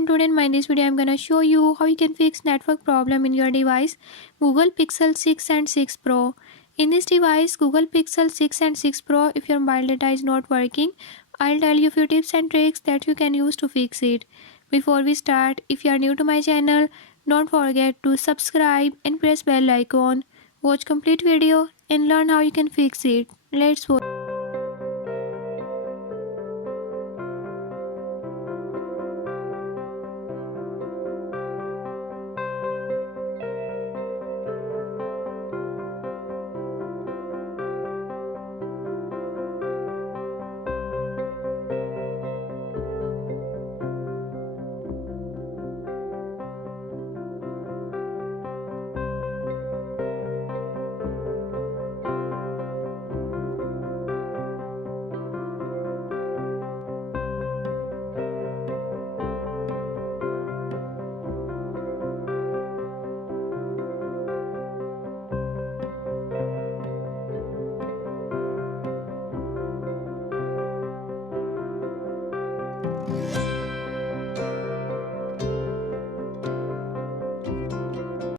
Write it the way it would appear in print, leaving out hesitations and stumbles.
and today in this video I'm gonna show you how you can fix network problem in your device Google Pixel 6 and 6 Pro. In this device Google Pixel 6 and 6 Pro, if your mobile data is not working, I'll tell you a few tips and tricks that you can use to fix it. Before we start, if you are new to my channel, don't forget to subscribe and press bell icon. Watch complete video and learn how you can fix it. Let's go.